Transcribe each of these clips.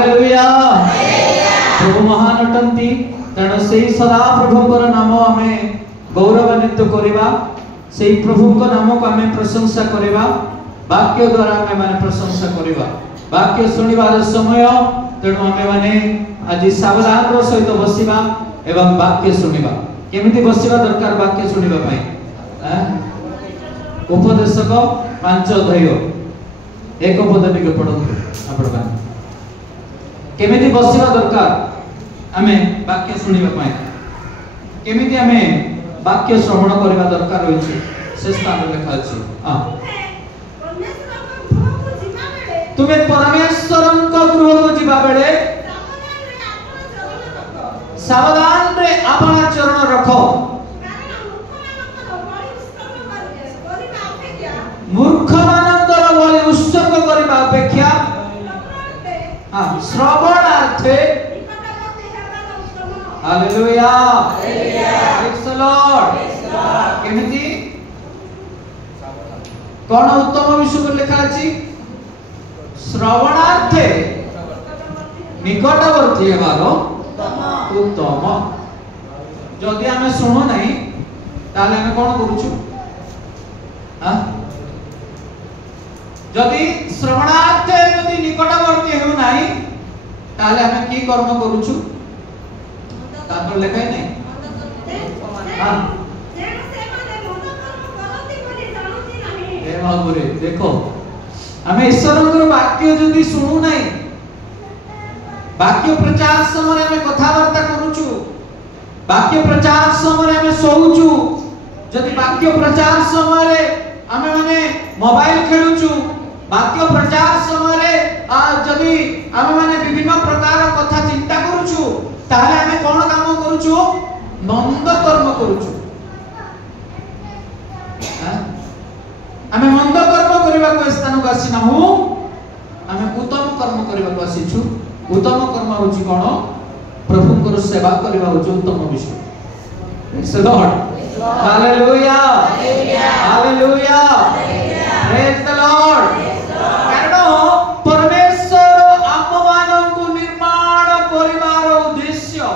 Hallelujah प्रभु महान अटंती तेणु से सदा प्रभुଙ୍କର नाम आमे गौरवान्वित करिबा से प्रभुଙ୍କ नाम को आमे प्रशंसा करिबा वाक्य द्वारा आमे माने प्रशंसा करिबा वाक्य सुनिबार समय तेणु आमे माने आज सावधान रो सहित बसिबा एवं वाक्य सुनिबा केमिति बसिबा दरकार वाक्य सुनिबा पई उपदेशक 5 अध्याय एक पद टिके पढନ୍ତୁ आपण का केमिति बसिबा दरकार आमे वाक्य सुनिबा पई केमिति आमे वाक्य श्रवण करिबा दरकार होइछि से स्थान लिखा अछि हां तुमे परमेश्वरଙ୍କ गृह को जिबा बेले सावधान रे अपना चरण रखो मूर्ख मानकर बलि उत्सर्ग करिबा अपेक्षा हां श्रवणार्थे हालेलुया प्रेज द लॉर्ड केमिति कोन उत्तम विषय को लिखा अछि श्रवणार्थे निकटवर्ती हेबारो उत्तम जदि आमे सुनो नहीं ताले आमे कोन करूछु हां जदि श्रवणार्थे जदि निकटवर्ती हेउ नाही ताले आमे की कर्म करूछु तापर लेखाय नहीं हां ए बाबूरे देखो आमे ईश्वरଙ୍କର वाक्य जदि सुनु नाही वाक्य प्रचार समय में कथा वार्ता करूछु वाक्य प्रचार समय में सोउछु जदि वाक्य प्रचार समय आमे माने मोबाइल खेलुछु वाक्य प्रचार समय जदि आमे माने विभिन्न प्रकार कथा चिंता करूछु ताले आमे कोन काम करूछु मंद कर्म करूछु आमे मंद कर्म करबा को स्थान को आसी नाहु आमे उत्तम कर्म करबा को आसीछु उत्तम कर्म होची कोन प्रभुଙ୍କର सेवा करबा होची उत्तम विषय praise the lord hallelujah hallelujah praise the Lord कारण परमेश्वर आत्मवान को निर्माण परिवार उद्देश्य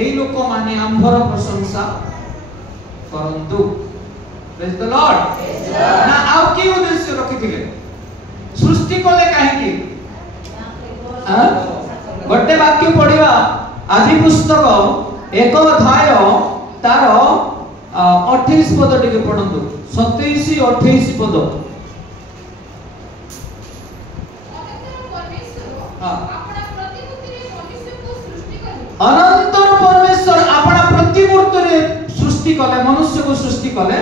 एई लोक माने आंभर प्रशंसा करंतु प्रेज द लॉर्ड ना आउ की उद्देश्य रखिथिले सृष्टि कोले काहे की गोटे वाक्य पढ़िबा आदि पुस्तक एक अध्याय तार 28 पद टिके पढନ୍ତୁ 27 28 पद अनंतर परमेश्वर अपना प्रतिमूर्ति रे सृष्टि कले मनुष्य को सृष्टि कले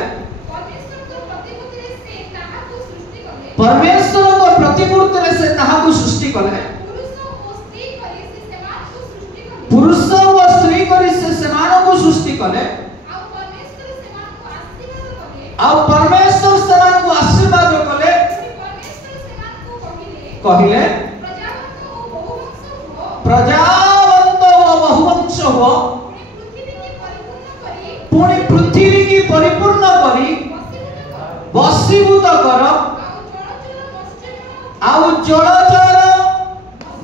परमेश्वर को प्रतिमूर्ति रे से ताहा को सृष्टि कले पुरुष व स्त्री करी से सेमान को सृष्टि कले आ परमेश्वर सेमान को आशीर्वाद कले कहिले प्रजावंत व बहुवंश हो पुणी पृथ्वी की परिपूर्ण करी वशीभूत कर आउ जलचर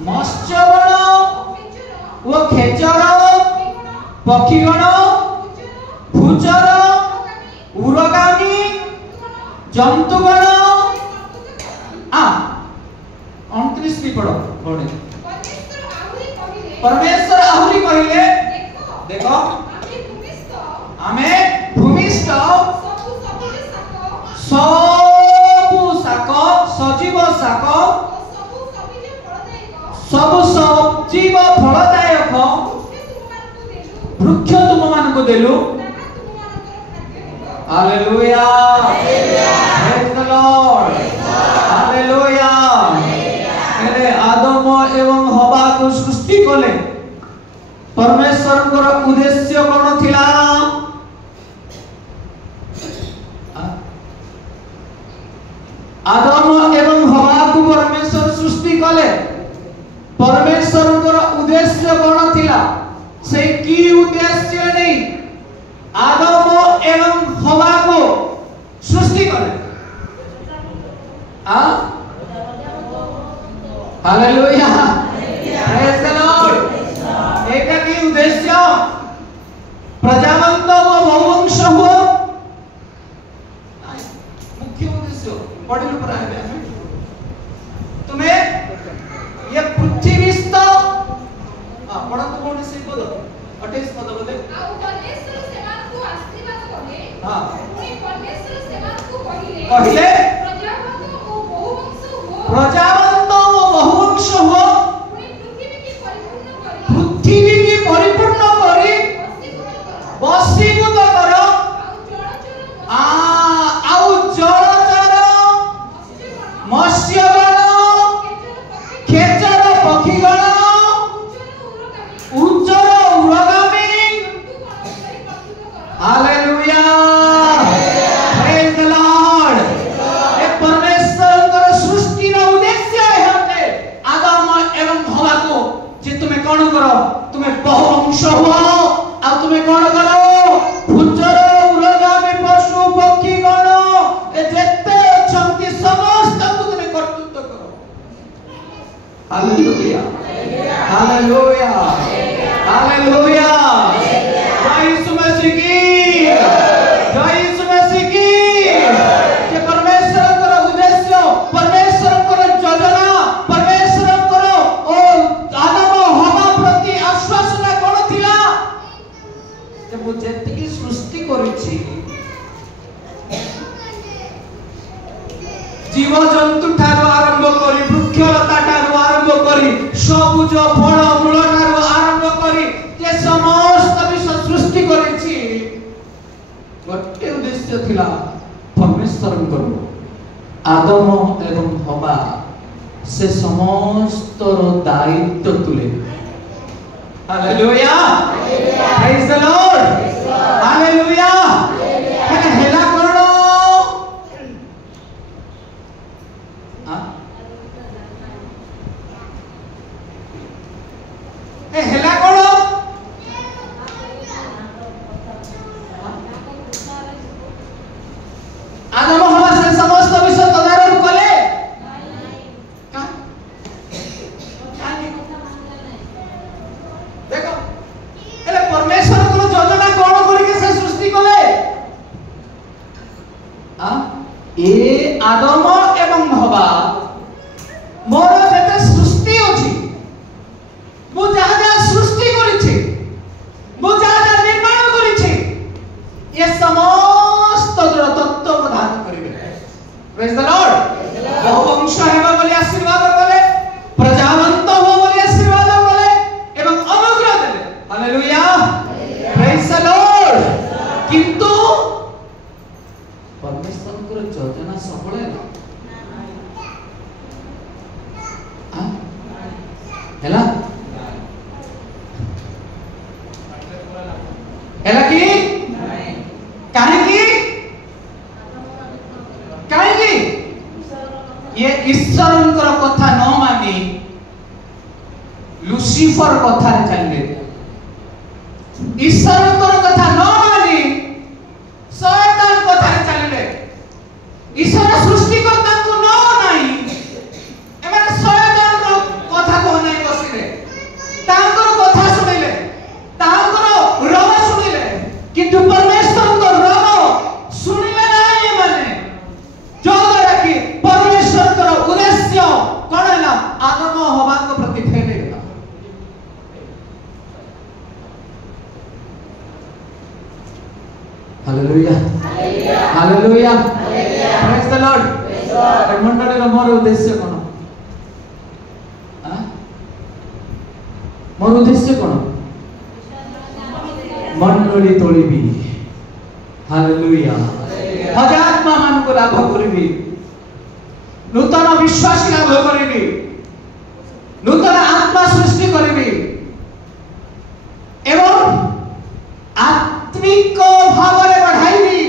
मत्स्यगण वो खेचर पक्षीगण भूचर उरगामी जंतुगण 29 भी पढ़ो पढ़े परमेश्वर आहुरी कहिले देखो हमें भूमिस्थ सबु शाक सजीव शाक सब सजीव फलदायक वृक्ष तुम मान को देलु hallelujah praise the lord hallelujah अरे आदम एवं हवा को सृष्टि कले परमेश्वर को उद्देश्य कोन थिला आदम एवं हवा को परमेश्वर सृष्टि कले परमेश्वर उद्देश्य कोन थिला से की उद्देश्य नहीं आदम एवं हवा को सृष्टि करे हालेलुया, प्रेज द लॉर्ड। एका की उद्देश्य प्रजावंत व बहुवंश हो, मुख्य उद्देश्य पढ़िलु पर आबे तुम्हें ये पृथ्वीस्थ पढ़त कोन से पद 28 पद बोले आ परमेश्वर सेमान को आशीर्वाद कले। हां पुनी परमेश्वर सेमान को कहिले प्रजावंत ओ बहुवंश हो, प्रजावंत व बहुवंश हो, पुनी पृथ्वी की परिपूर्ण करी, पृथ्वी की परिपूर्ण करी वशीभूत वशीभूत करो, करो, आउ जलचर मत्स्यगण खेचर पक्षीगण उच्चर उर्गामी। Hallelujah, praise the lord. ए परमेश्वर कर सृष्टि रो उद्देश्य है आदम एवं हवा को जे तुम्हें कोन करो, तुम्हें बहुवंश हो आ तुम्हें कोन करो, उच्चर उर्गामी पशु पक्षी गण ए जेते अछंती समस्त को तुम्हें कर्तृत्व करो। Hallelujah, hallelujah, hallelujah. जय यीशु मसीह की, जय यीशु मसीह की। जे परमेश्वर कर उद्देश्य, परमेश्वर कर योजना, परमेश्वर कर ओ आदम हवा प्रति आश्वासन कोन थिला जे मु जेतिकी सृष्टि करिछि जीव जंतु ठारो आरंभ करी वृक्षलता ठारो आरंभ करी सबुज फल मूल ठारो आरंभ करी जे समस्त विश्व सृष्टि करिछि गोटे उद्देश्य थिला परमेश्वरଙ୍କର आदम एवं हवा से समस्त दायित्व तुले। Hallelujah, praise the lord, hallelujah. हेला कोन ए हेला कोन आदम हवा से समस्त विश्व तदारक कले का देखो एले परमेश्वर को योजना कोन करी के से सृष्टि कले ए आदम एवं हवा मोर जेते सृष्टि अछि मु जहा जहा सृष्टि करिछि मु जहा जहा निर्माण करिछि ये समस्त तत्व प्रदान करिवे। Praise the Lord. बहुवंश हेबा बोली आशीर्वाद कले, प्रजावंत हो बोली आशीर्वाद कले एवं अनुग्रह देले। Hallelujah, praise the Lord. किंतु परमेश्वर को योजना सफल हैला हैला की कहीं ये ईश्वरंकर कथा न मानी लुसिफर कथा रे चलले, ईश्वरंकर कथा न मानी शैतान कथा रे चलले। ईश्वर सृष्टिकर्ता को न नाही एमाने शैतान रो कथा को नाही बसिले, तांकर कथा सुनिले, तांकर रव सुनिले, किंतु परमेश्वर को रव सुनिले नाही माने जो द्वारा कि परमेश्वर को उद्देश्य कोन हैला आदम हवा को प्रति फैले गला। Hallelujah, hallelujah, praise the Lord. मंडली रो मोर उद्देश्य कोन, मोर उद्देश्य कोन मंडली तोड़बी। हालेलुया, हजात्मा मान को लाभ करिबी, नूतन विश्वास लाभ करिबी, नूतन आत्मा सृष्टि करिबी एवं आत्मिक भाव रे बढ़ाइबी,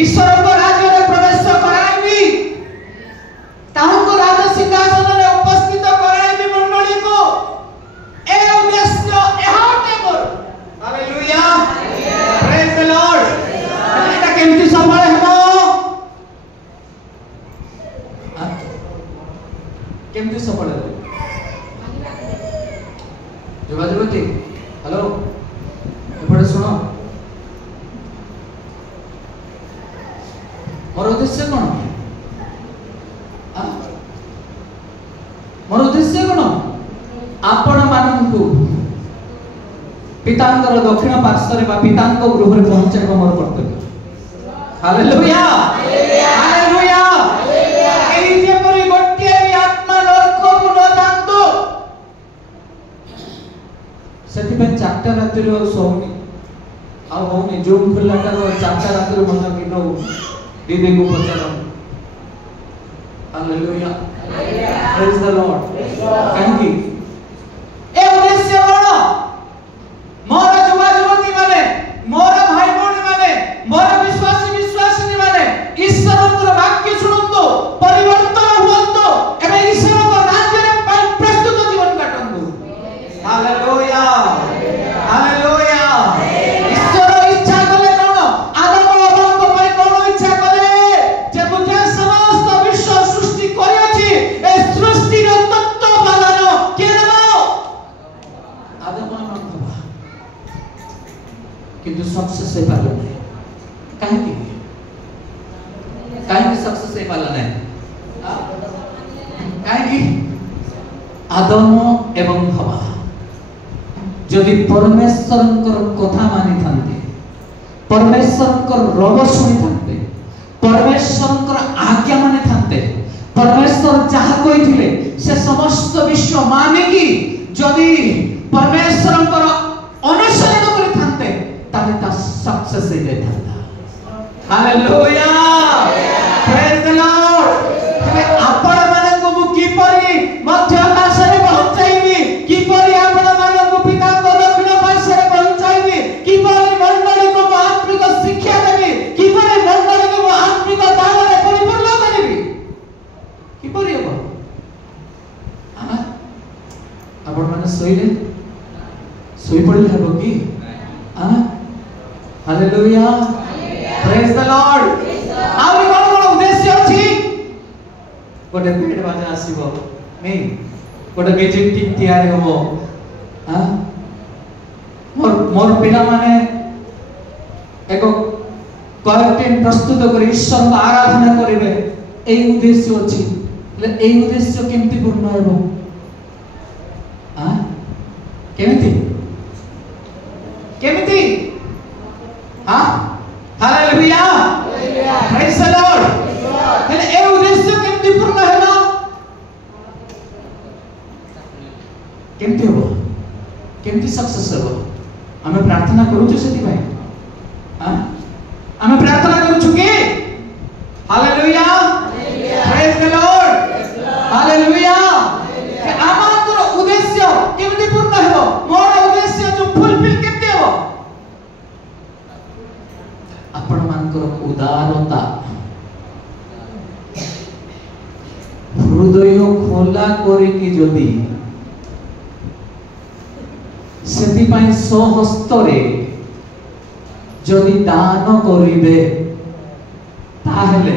ईश्वर को राज्य रे प्रवेश कराइबी, ताहको राज सिंहासन रे उपस्थित कराइबी मंडली को। ए उद्देश्य एहाते मोर। Hallelujah, praise the lord. एटा केमती सफल हेबो केमती सफल हेबो जुबाजुबती हेलो एपटे सुन मोर उद्देश्य कौन मोर उद्देश्य कौन आपण माननकु पितांकर दक्षिण पार्श्व बा पितांक गृह रे पहुंचाइबा मोर कर्तव्य हालेलुया हालेलुया एई जे परि गोटे भी आत्मा नरक को न जानतो सेति पे 4टा राति रो सोनी आ होनी जूम खुल्लाटा रो 4टा राति रो मन किनो दीदी को पचारो hallelujah praise the lord thank you ए उद्देश्य कौन मोर युवा युवती माने मोर भाई भौणी माने मोर विश्वासी विश्वासिनी माने ईश्वरंकर वाक्य सुनंतो परिवर्तन हुअंतो एवं ईश्वर को राज्य रे प्रस्तुत जीवन काटंतो हालेलुया हालेलुया ईश्वर इच्छा कले कोन आदम अब्राहम को पई कोन इच्छा कले जे बुझे समस्त विश्व सृष्टि करि अछि ए सृष्टि रो तत्व पालन के देबो आदम किंतु सक्सेस से पालन है काहे सक्सेस से पालन है काहे आदम एवं हवा जदि परमेश्वरंकर कथा मानि थांते परमेश्वरंकर रब सुनि थांते परमेश्वरंकर आज्ञा मानि थांते परमेश्वर जहा कहिथिले से समस्त विश्व माने कि जदि परमेश्वरंकर अनुसरण करि थांते ताले ता सक्सेस हे देता हालेलुया प्रेज द लॉर्ड तबे आपण मानन को की परि मध्य आकाश रे पहुंचाइबी की परि आपण मानन को पिता को दक्षिण पार्श्व रे पहुंचाइबी की परि मंडली को आत्मिक शिक्षा देबी की परि मंडली को आत्मिक दान रे परिपूर्ण करबी की परि हो आपण माने सोइले सोई पड़ले हेबो की हालेलुया प्रेज द लॉर्ड आउ कोन उद्देश्य अछि गोटे पेट बाजा आसीबो नै गोटे म्यूजिक टीम तैयार होबो मोर पिला माने एको कॉल टीम प्रस्तुत करी ईश्वर को आराधना करिवे एई उद्देश्य अछि ले एई उद्देश्य केमति पूर्ण हेबो केमति केमति हालेलुया प्रेज द लॉर्ड हेले ए उद्देश्य केमति पूर्ण हेबो केमति हो केमति सक्सेस हेबो हमें प्रार्थना करू छ सेति भाई हमें प्रार्थना करू छु के hallelujah praise the lord hallelujah के आमाकर उद्देश्य केमति पूर्ण हेबो मोर उद्देश्य जो फुलफिल केमति हेबो आपण मानकर उदारता हृदय खोला करी कि जदी सेति पई सहस्त रे जदी दान करिवे ताहले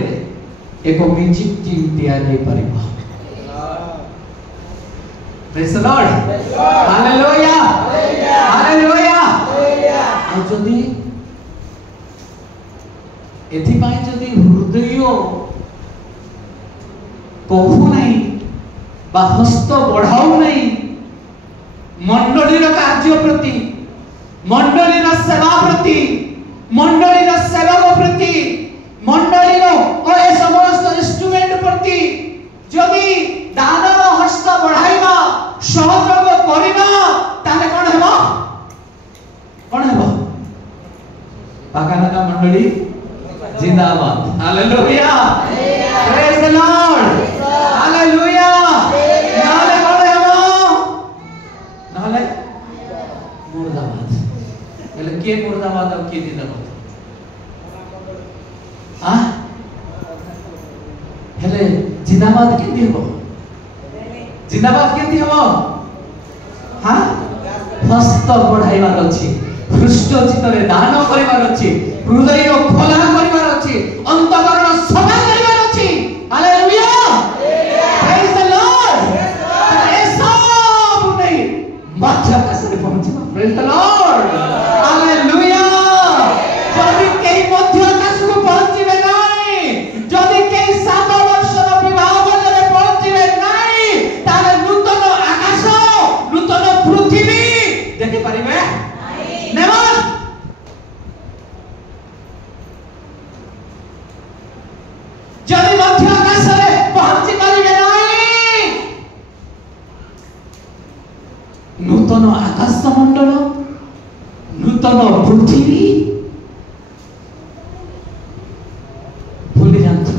एको म्यूजिक टीम तैयार हे परिबा praise the lord hallelujah hallelujah आ जदी एथि पाई जदी हृदय कहू नहीं बा हस्त बढ़ाऊ नहीं मंडलीर कार्य प्रति मंडलीर सेवा प्रति मंडलीर सेवक प्रति मंडलीर ओ ए समस्त इंस्ट्रूमेंट प्रति जदी दानर हस्त बढ़ाइबा सहयोग करिबा ताले कोन हेबो बागानका मंडली जिंदाबाद hallelujah praise the lord hallelujah नाले कोन हेबो नाले मुर्दाबाद એટલે કે મુર્દાબાદ और के जिंदाबाद हेले जिंदाबाद केंती हेबो जिंदाबाद केंती हेबो हस्त बढ़ाइबार अछि हृष्ट चित्तरे दान करिबार अछि हृदय खोला करिबार अछि अंतःकरण सफा करिबार अछि हालेलुया प्रेज द लॉर्ड नूतन आकाश मंडल नूतन पृथ्वी भूली जाते।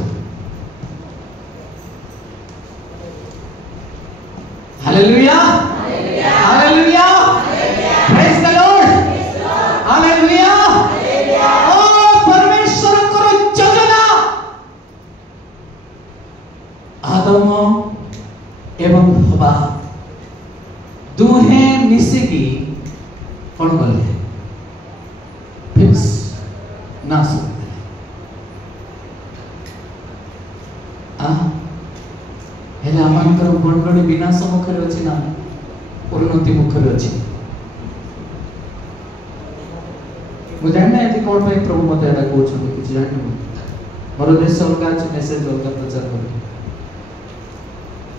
Hallelujah hallelujah praise the lord hallelujah. ओ परमेश्वर को योजना आदम एवं हवा दुहे मिसिकी कौन कले फिक्स नाश हेले आमानकर गणगणी विनाश मुखरे अछि ना उन्नति मुखरे अछि। मु जानना है कौन भाई प्रभु मते एटा कहउछन कि जानना मोर देश अलगा अछि मेसेज अलगा प्रचार कर।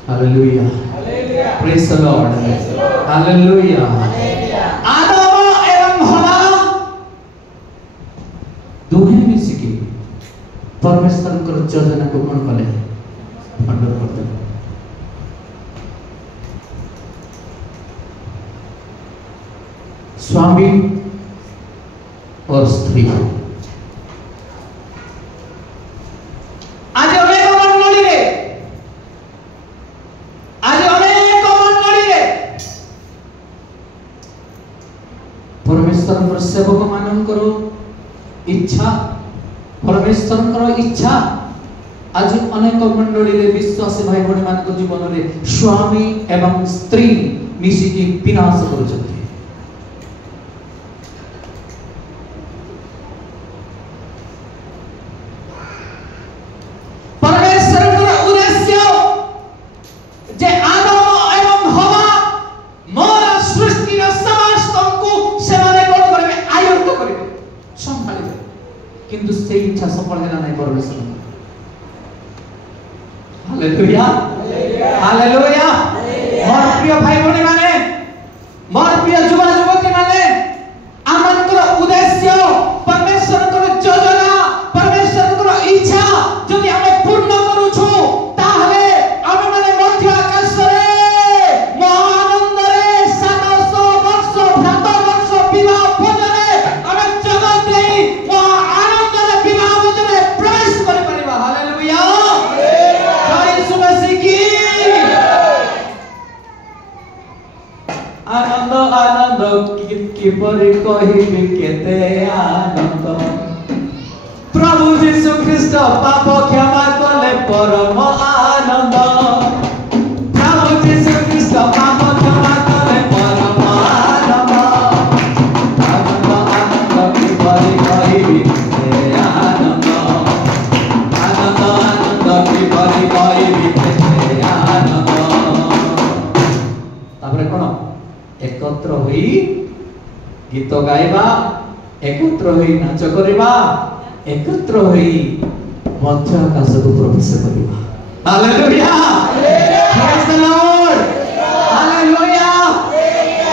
Hallelujah hallelujah praise the lord hallelujah. आदम एवं हवा दुहे मिसिकी परमेश्वर को योजना को कौन कले भंडार कर दे। स्वामी और स्त्री आज अनेक मंडली रे परमेश्वर सेवक मानकर इच्छा परमेश्वर इच्छा आज अनेक मंडली रे विश्वासी भाई भणी मान जीवन में स्वामी एवं स्त्री मिसिकी विनाश कर। किंतु से इच्छा सफल है नहीं परमेश्वर। Hallelujah hallelujah. मोर प्रिय भाई भणी माने मोर प्रिय युवा युवती माने आमंत्र उद्देश्य परमेश्वर को योजना परमेश्वर को इच्छा जदि हम पूर्ण करू छु ताहले हम माने मध्य आकाश रे महाआनंद रे 700 वर्ष भ्रात वर्ष विवाह भोजने हम जगत रे महाआनंद रे विवाह भोजने प्रवेश कर परिबा। हालेलुया जय यीशु मसीह की। आनंद आनंद किपरि कहिबि केते आनंद प्रभु यीशु ख्रीष्ट पाप क्षमा कले परम आनंद प्रभु यीशु ख्रीष्ट पाप क्षमा कले परम आनंद आनंद आनंद किपरि कहिबि केते आनंद आनंद आनंद किपरि कहिबि केते आनंद। तापरे कोन एकत्र होई गीत गाइबा एकत्र होई नाच करिबा एकत्र होई मध्य आकाश को प्रवेश करिबा। Hallelujah praise the lord hallelujah.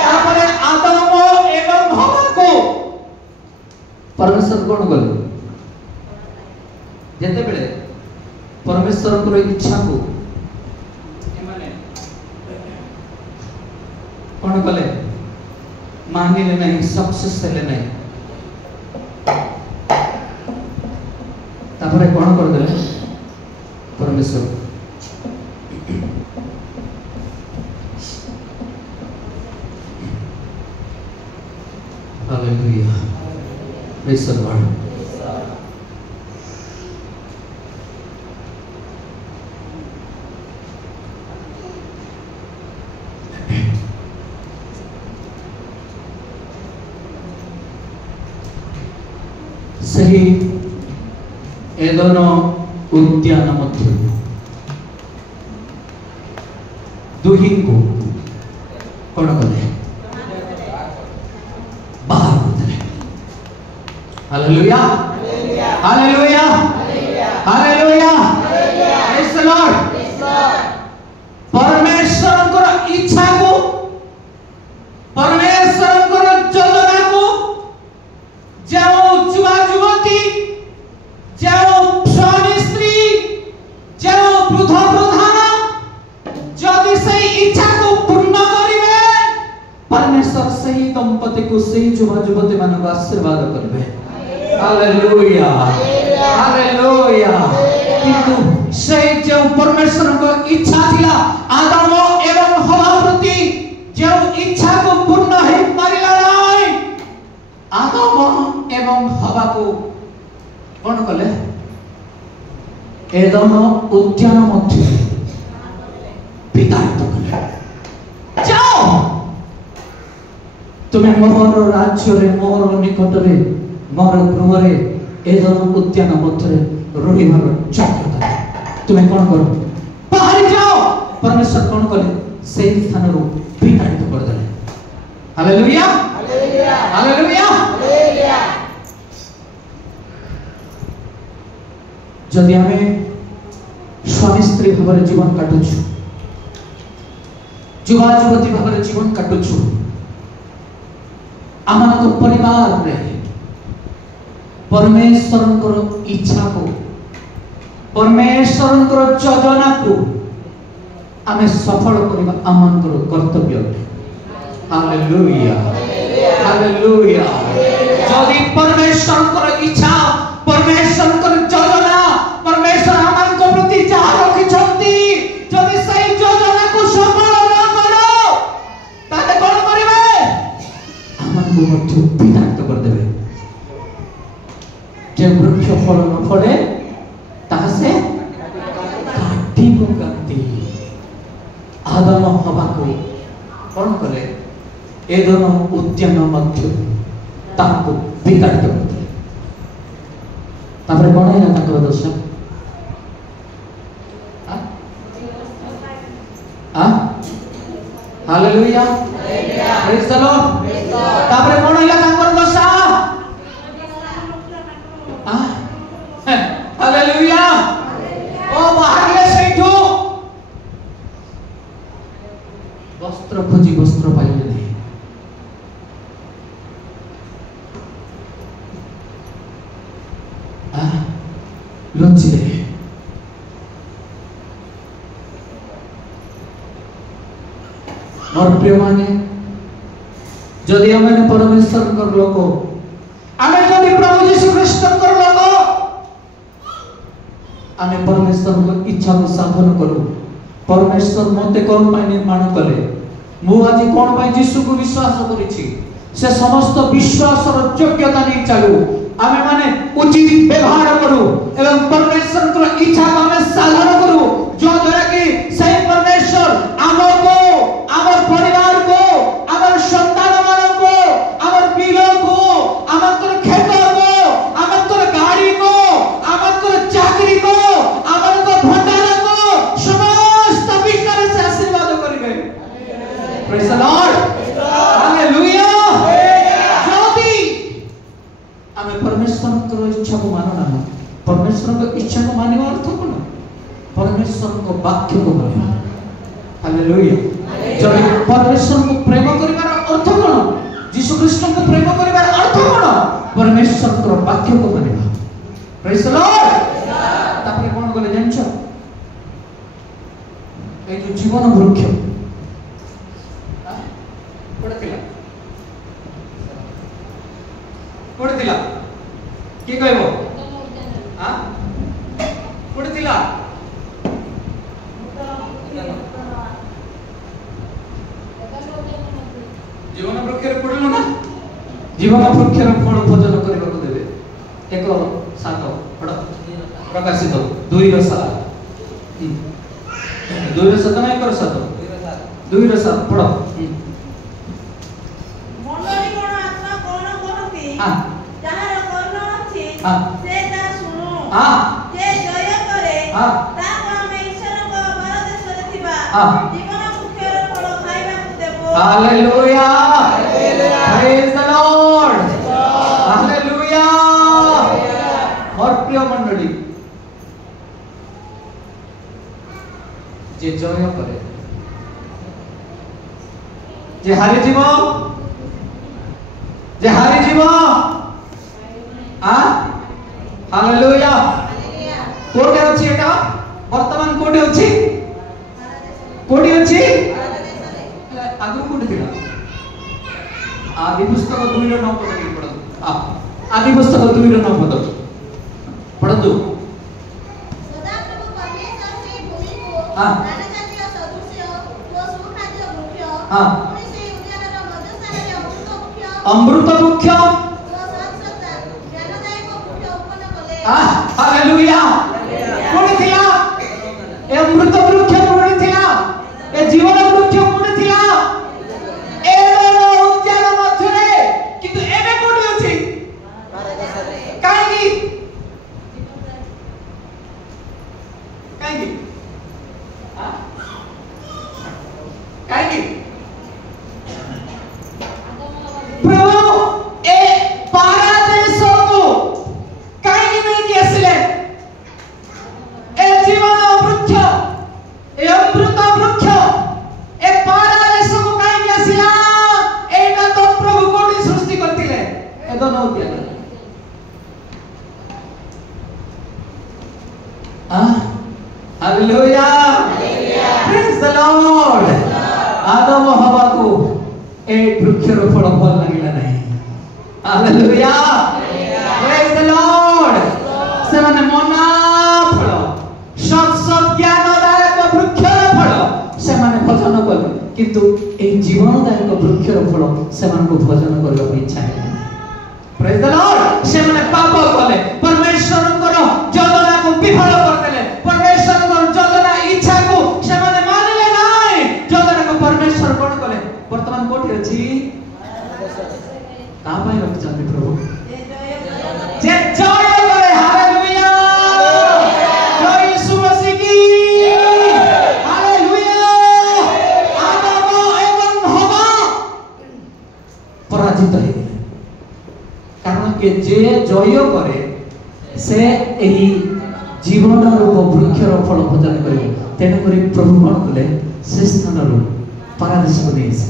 तापरे आदम एवं हवा को परमेश्वर कोन गले जेते बेले परमेश्वर को इच्छा को एमाने कोन गले मानिले नहीं सक्सेस हेले नहीं तापरे कोन कर देले परमेश्वर हालेलुया प्रेज द लॉर्ड। सही एदन उद्यान मध्य दुही को कौन कले बाहर करते। Hallelujah hallelujah hallelujah praise the Lord. परमेश्वर को इच्छा को परमेश्वर को योजना को जाओ युवा युवती जाओ स्वामी स्त्री जाओ वृद्ध प्रधान जदि से इच्छा को पूर्ण करिवे परमेश्वर सही दंपति को सही युवती मान आशीर्वाद करेंगे। Hallelujah hallelujah. किंतु से जो परमेश्वर को इच्छा थिला आदम एवं हवा प्रति जो इच्छा को पूर्ण है पारिला नहीं। आदम एवं हवा को कौन कले एदम उद्यान मध्य विताड़ित कले। जाओ तुम्हें मोहर राज्य रे मोहर निकट रे मोर गृह रे एदम उद्यान मध्य रही भार योग्यता तुम्हें कौन करो बाहर जाओ। परमेश्वर कौन कले से स्थान रो विताड़ित कर देले। Hallelujah hallelujah hallelujah hallelujah. जदि हमें स्वामी स्त्री भाव जीवन काटुछु युवा युवती भाव जीवन काटुछु आम परिवार रे परमेश्वर इच्छा को परमेश्वर योजना को आमे सफल करबा आमंकर कर्तव्य। Hallelujah hallelujah. जदि परमेश्वर इच्छा परमेश्वर योजना परमेश्वर आमंकर प्रति जा रखिछंती जदि सही योजना को सफल न करो ताते कोन करिवे आमंको मध्य विनाश कर देबे। जे वृक्ष फल न फले ताहा से काटी पकाती। आदम हवा को कौन कले एदम उद्यान मध्य ताको विताड़ित करते। तापर कौन है ताकर दोष हालेलुया प्रेज द लॉर्ड। तापर कौन है ताकर दोष हालेलुया। ओ बाहर ले सेठो वस्त्र खोजी वस्त्र पाइले नहीं। लज्जिले मोर प्रिय माने जदि हमें परमेश्वर कर लोक आमे जदि प्रभु यीशु ख्रीष्ट कर लोक आमे परमेश्वर को इच्छा को साधन करू। परमेश्वर मते कोन पाई निर्माण कले मु आज कोन पाई यीशु को विश्वास करिछि से समस्त विश्वास रो योग्यता नहीं चालू आमे माने उचित व्यवहार करू एवं परमेश्वर को इच्छा को हमें साधन करू जो द्वारा कि सही परमेश्वर हमको हमर परिवार को हमर संतान मान को हमर बिलो को हमर खेत को हमर गाड़ी को हमर चाकरी को हमर भंडार को समस्त विस्तार से आशीर्वाद करिवे। Praise the lord hallelujah. जदि हमें परमेश्वर को इच्छा को मानना परमेश्वर को इच्छा को मानिवा अर्थ कोन परमेश्वर को वाक्य को मानिवा। हालेलुया। जदि परमेश्वर को प्रेम करिवार अर्थ कोन यीशु ख्रीष्ट को प्रेम करिवार अर्थ कोन परमेश्वर को वाक्य को मानिवा। Praise the Lord. तापर कोन गले जानछो ए जो जीवन वृक्ष पड़तिला की कहबो हां पड़तिला जीवन वृक्ष रे पड़लो ना जीवन वृक्ष रे फल भोजन करबा को देबे एक सात पड़ प्रकाशित 2 रो 7 2 रो 7 ना 1 रो 7 2 रो 7 पड़ मंडली कोन आत्मा कोन कहती हां जहार कर्ण अछि हां से ता सुनो हां जे जय करे हां ता को हम ईश्वर को परदेश रे थिबा हां जीवन मुख्यर फल खाइबा को देबो। Hallelujah praise the lord hallelujah. और प्रिय मंडली जे जय करे जे हारी जीव हालेलुया। कोटे अछि एटा वर्तमान कोटे अछि आगु कोटे थिला आदि पुस्तक 2 ର 9 पद के पढ़ो आदि पुस्तक 2 ର 9 पद पढ़ो सदाप्रभु परमेश्वर से भूमि को हाँ। नानाजातीय सदृश्य ଓ ସୁଖାଦ୍ୟ ବୃକ୍ଷ हाँ। ପୁଣି ସେହି ଉଦ୍ୟାନର ମଧ୍ୟସ୍ଥାନରେ ଅମୃତ ବୃକ୍ଷ अमृत वृक्ष ଓ ସତ୍ସତା ଜ୍ଞାନଦାୟକ ବୃକ୍ଷ ଉତ୍ପନ୍ନ କଲେ। हालेलुया कोणी थिला ए अमृत वृक्ष कोणी थिला ए जीवन वृक्ष कोणी थिला ए उद्यान मध्यरे किंतु एबे कोणी अछि काई काई काई प्रभु ए पारादेश को काई नहीं कि असले ए जीवन वृक्ष ए अमृत वृक्ष ए पारादेश को काई कि असला एटा तो प्रभु कोडी सृष्टि करतिले ए दोनों उद्यान हालेलुया प्रेज द लॉर्ड आदम हवा को ए वृक्षर फल फल लागिला नहीं हालेलुया प्रेज द लॉर्ड से माने मना फल सब सब ज्ञानदायक वृक्षर फल से माने भजन कले किंतु ए जीवनदायक वृक्षर फल से माने को भजन करबा को इच्छा है प्रेज द लॉर्ड से माने पाप कले परमेश्वर को योजना को विफल कर देले परमेश्वर को योजना इच्छा को से माने मानिले नाही योजना को परमेश्वर कोन कले वर्तमान कोठी अछि का पाई रखचंदी प्रभु जे जय करे हालेलुया जय यीशु मसीह की हालेलुया आदम एवं हवा पराजित है कारण के जे जय करे से एही जीवन रूप वृक्षर फल भोजन करे तेन करी प्रभु कोन कले से स्थान रो पारादीस को दे से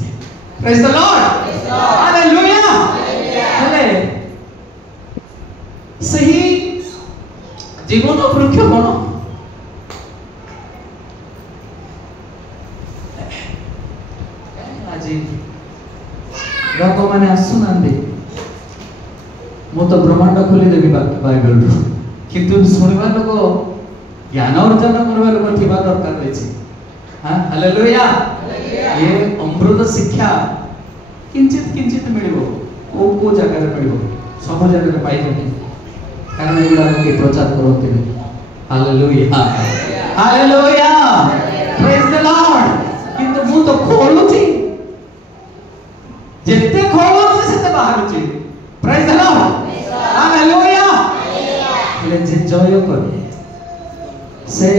प्रेज द लॉर्ड हालेलुया हेले सही जीवन वृक्ष कोन आज लोक माने आसुनांदे मो तो ब्रह्मांड खोली देबी बाइबल किंतु सुनवा लोक ज्ञान अर्जन करबा लोक थिबा दरकार रहिछि हां हालेलुया ये अमृत शिक्षा किंचित किंचित मिलिबो को जगह रे मिलिबो सब जगह रे पाइ जेबे कारण एगुडा के प्रचार करते hallelujah hallelujah praise the Lord किंतु मु तो खोलुछि जेते खोलुछि सेते बाहरुछि प्रेज द लॉर्ड हालेलुया ले जे जय करे से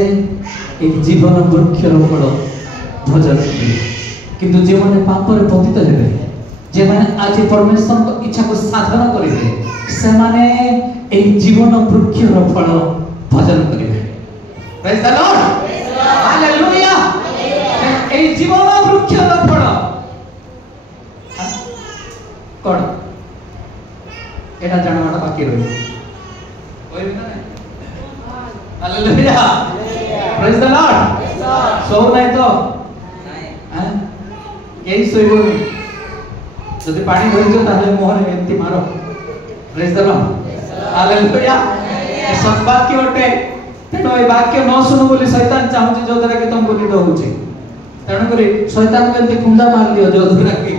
एक जीवन वृक्षर फल भोजन करे किंतु जे माने पाप रे पतित हेबे जे माने आज परमेश्वर को इच्छा को साधन करिवे से माने एक जीवन वृक्षर फल भोजन करिवे प्रेज द लॉर्ड हालेलुया एक जीवन वृक्षर फल कोन एटा जानवाटा बाकी रही कोई भी ना हालेलुया प्रेज द लॉर्ड सो नहीं तो हां यही सोइबोनी जदि पानी धरिजो ताले मोहरे एंती मारो प्रेज द लॉर्ड हालेलुया ए सब वाक्य ओटे तेनो ए वाक्य न सुनो बोली शैतान चाहूची जो तरह के तुमको निद होची तेनो करी शैतान को एंती कुंडा मार दियो जो तरह की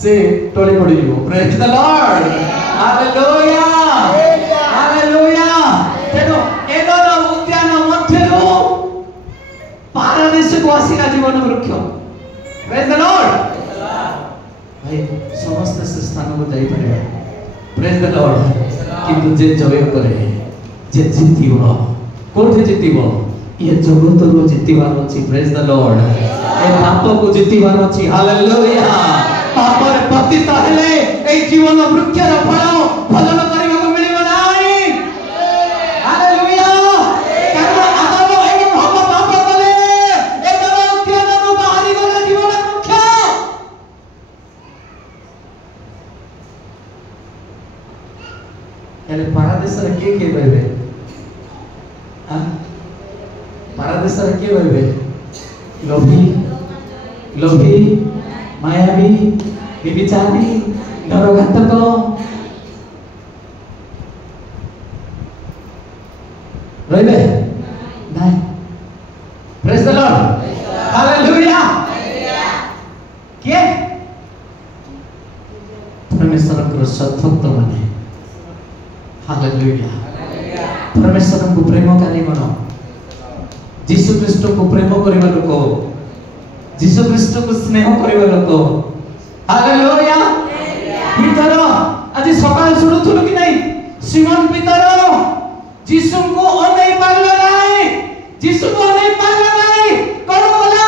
से टोली पड़ी जीवो praise the lord hallelujah hallelujah तेनो एदो उद्यान मध्यरो पारादीस को आसीला जीवन वृक्ष प्रेज द लॉर्ड भाई समस्त से स्थान को जाई पड़े प्रेज द लॉर्ड किंतु जे जय करे जे जीतिबो कोठे जीतिबो ये जगत रो जीतिबार अछि प्रेज द लॉर्ड ए पाप को जीतिबार अछि हालेलुया पाप रे पतित हेले ए जीवन वृक्षर फल भजन करिबा को मिलिबो नाही हालेलुया कारण आदम एवं हवा पाप कले ए तब उद्यान रो बाहरी गला जीवन वृक्ष हेले पारादीस रे के रहबे हां पारादीस रे के रहबे लोभी लोभी मायावी विचारी नरघातक रहिबे नाही प्रेज द लॉर्ड हालेलुया के परमेश्वर को सत्भक्त माने हालेलुया परमेश्वर को प्रेम काली मन जीसु ख्रीष्ट को प्रेम करबा लोक जीसु ख्रीष्ट को स्नेह करबा लोक हालेलुया पीतर आज सकाळ सुडुथुलु कि नाही सिमोन पीतर जीसु को अनै पारला नाही जीसु को अनै पारला नाही कोन बोला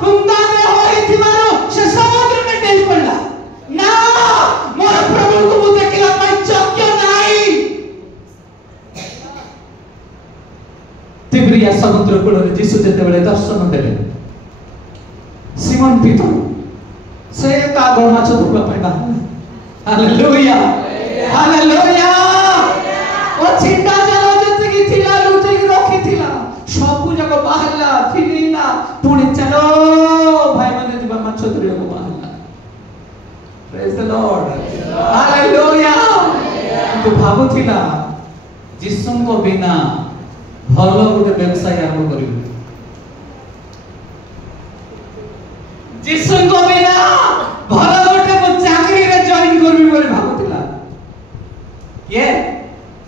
कुंदा में होई थिमारो से समुद्र में डेल पड़ला ना मोर प्रभु को मु देखला पाई योग्य नाही तिब्रिया समुद्र कूल रे जीसु जेते बेले दर्शन देले सिमोन पीतर से का गो माछ धरबा पाई बा हालेलुया हालेलुया ओ छिंडा जल जते की थिला लुटे की रखी थिला सबु जग बाहरला थिला पुणी चलो भाई माने दिबा माछ धरिया को बाहरला प्रेज द लॉर्ड हालेलुया तो भाबु थिला जिसु को बिना भलो गुटे व्यवसाय आरंभ करियो जिसु को बिना भलो गुटे को चाकरी रे जॉइन करबी बोली भाबुतिला ये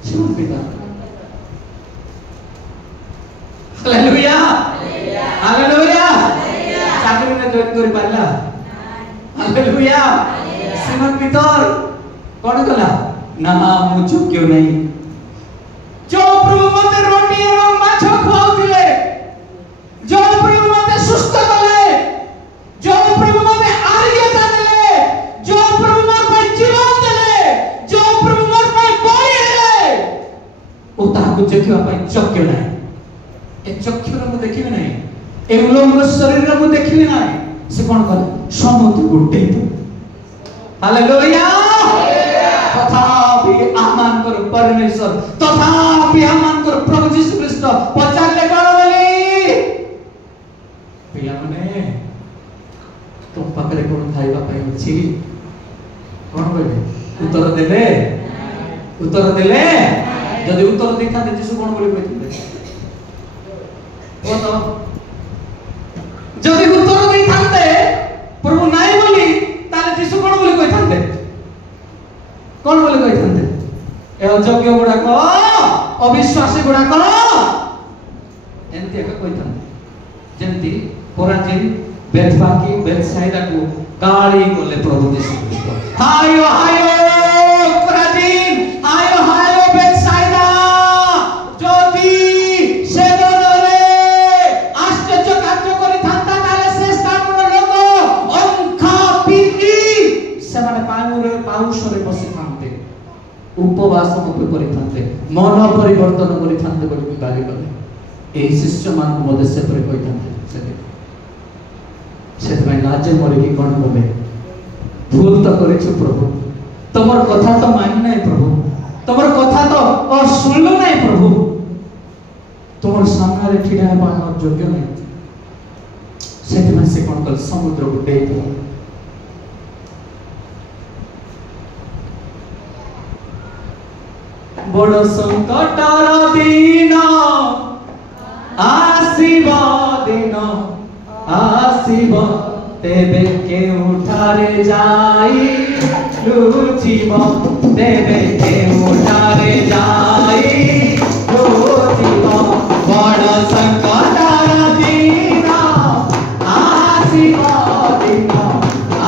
सिमोन पीतर हालेलुया हालेलुया चाकरी रे जॉइन करि पाला हालेलुया सिमोन पीतर कोन कला ना मु योग्य नहीं जो प्रभु मते रोटी एवं माछ खुआउतिले जो प्रभु मते सुस्थ कले जो प्रभु मते आरोग्यता देले जो प्रभु मोर पर जीवन देले जो प्रभु मोर पर बलि देले ओ ताकू देखिबा पई चक्य नाही ए चक्य रे मु देखिबे नाही ए उलंग शरीर रे मु देखिबे नाही से कोन करे समुद्र गुटे हालेलुया तथापि आमान कर परमेश्वर तथापि आमान कर प्रभु यीशु ख्रीष्ट पचारले कोन बोली पिला माने तुम पाखरे कोन खाइबा पई अछि कोन बोले उत्तर देले जदि उत्तर देखाते यीशु कोन बोली कहिथिले ओ तो जदि उत्तर देखाते प्रभु नाही बोली ताले यीशु कोन बोली कहिथांते कोन बोली कहिथांते ए अयोग्य गुडा को अविश्वासी गुडा को एंती एक कहिथांते जेंती कोराजिन बेथबाकी बेथसाइडा को गाली कोले प्रभु यीशु ख्रीष्ट हायो हायो कोराजिन हायो हायो बेथसाइडा जोदी सेदोरे आश्चर्य कार्य करि थांता ताले से स्थानर लोक अंखा पिंडी से माने पाउसरे बसी थांते उपवास मते करि थांते मन परिवर्तन करि थांते बोली गाली कले ए शिष्य मान मते से पर कहि थांते से लाजे मरिकी कौन बोले भूल तो करिछु प्रभु तमर कथा तो मान नहीं प्रभु तमर कथा तो सुनलो नहीं प्रभु तमर सामने रे ठिडा है पान योग्य नहीं से कौन कल समुद्र को दे दो बड़ संकटर दिन आसीबा दिन आसीब तेबे केउठारे जाई लुचिब तेबे केउठारे जाई लुचिब बड़ संकटर दिन आसीब दिन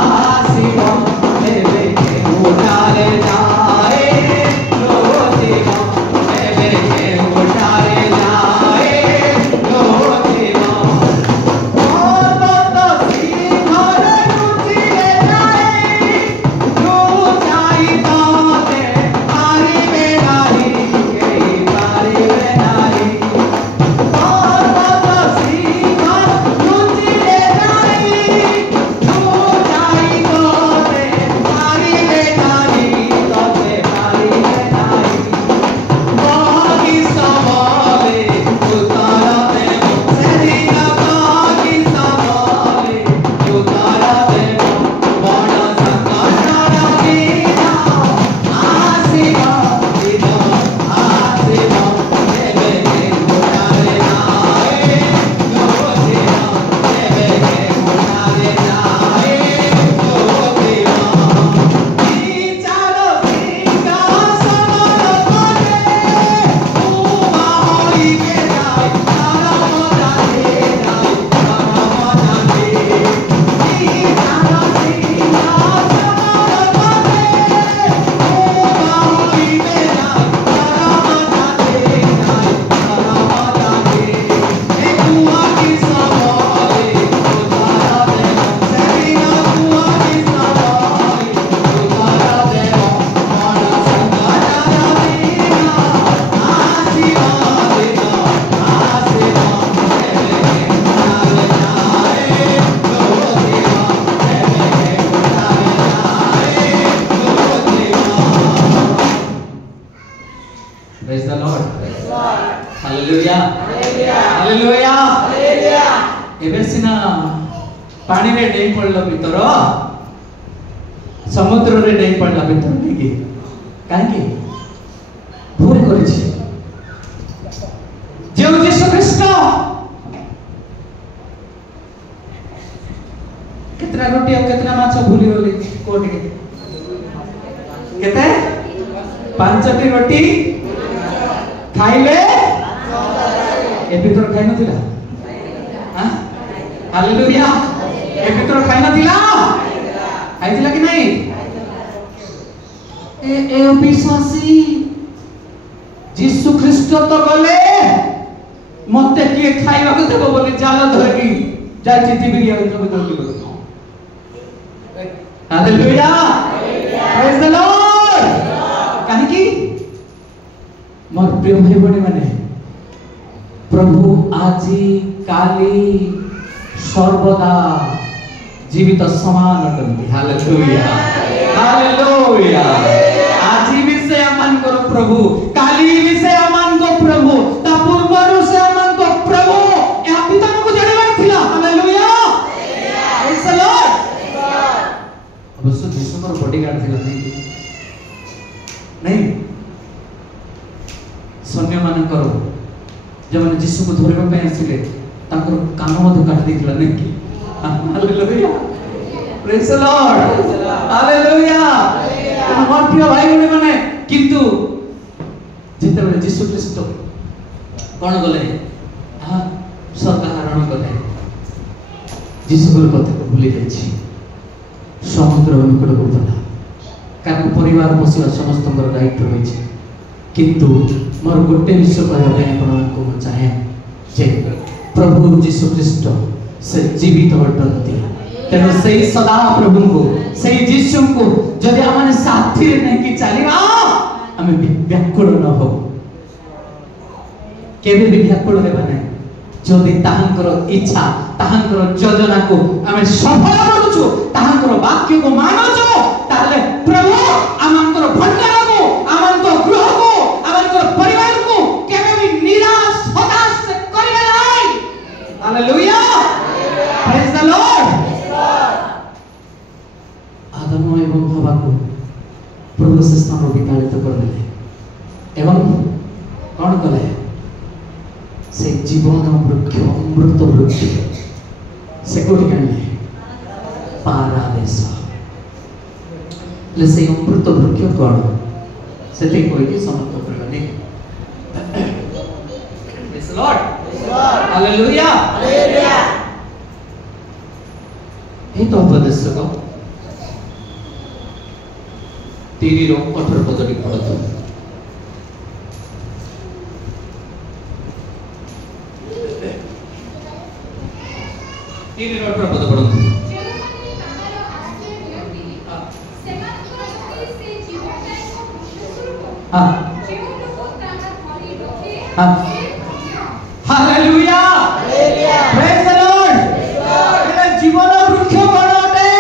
आसीब तेबे केउठारे जाई लुचिब तेबे केउठारे जाई लुचिब सीना पानी रे नहीं पड़ल भीतर समुद्र रे नहीं पड़ला भीतर नहीं काहे भूल करिछि जो यीशु ख्रीष्ट कितना रोटी और कितना माछ भूली गली कोटी केते 5टी रोटी खाइले ए भीतर खाइ नथिला हां हालेलुया ए भीतर खाइ नथिला खाइथिला कि नहीं ए विश्वासी यीशु ख्रीष्ट तो गले मते किए खाइबा को देबो बोली जाल धरी जाई थी बिरिया तो दौड़ी हालेलुया प्रेज द लॉर्ड काहे की मोर प्रिय भाई बने माने प्रभु आजी काली सर्वदा जीवित समान करती हालेलुया हालेलुया आजी भी से अमन करो प्रभु काली भी से अमन को प्रभु ता पूर्वरु से अमन को प्रभु या पिता को जड़ीवार थिला हालेलुया प्रेज द लॉर्ड अवश्य जिसुर बॉडीगार्ड थिला नहीं सैन्य मान करो जब मैंने जिसु को धरबा पे आसिले ताकर कान मध काट दिखला नहीं कि hallelujah praise the lord hallelujah हमर प्रिय भाई बहन माने किंतु जेते बेले यीशु ख्रीष्ट कोन गले हां सर्वधारण गले यीशु गुरु कथा भूली जाछि समुद्र निकट को गला कारण परिवार बसिवा समस्त दायित्व होइछि किंतु मोर गोटे विषय कहबे आपनको चाहे जे प्रभु यीशु ख्रीष्ट से जीवित अटंती तेनो सेही सदा प्रभु को सेही यीशु को जदि आमने साथी रे नहीं कि चलीबा हमें व्याकुल न हो केबे भी व्याकुल हेबा नहीं जदि ताहांकर इच्छा ताहांकर योजना को हमें सफल करूछु ताहांकर वाक्य को मानछु ताले प्रभु आमंकर भंडार को आमंकर गृह को आमंकर परिवार को केबे भी निराश हताश से करिबे नहीं हालेलुया प्रेज द लॉर्ड आदम एवं हवा को प्रभु से स्थान विताड़ित कर देले एवं कौन कले से जीवन वृक्ष अमृत वृक्ष से कोटी काढले पारादेश ले से अमृत वृक्ष कौन से ते कोई की समाप्त करने praise the lord hallelujah hallelujah हे तो उपदेश को 3 रो 18 पद टी पढतो हालेलुया प्रेज द लॉर्ड जीवन वृक्ष बनते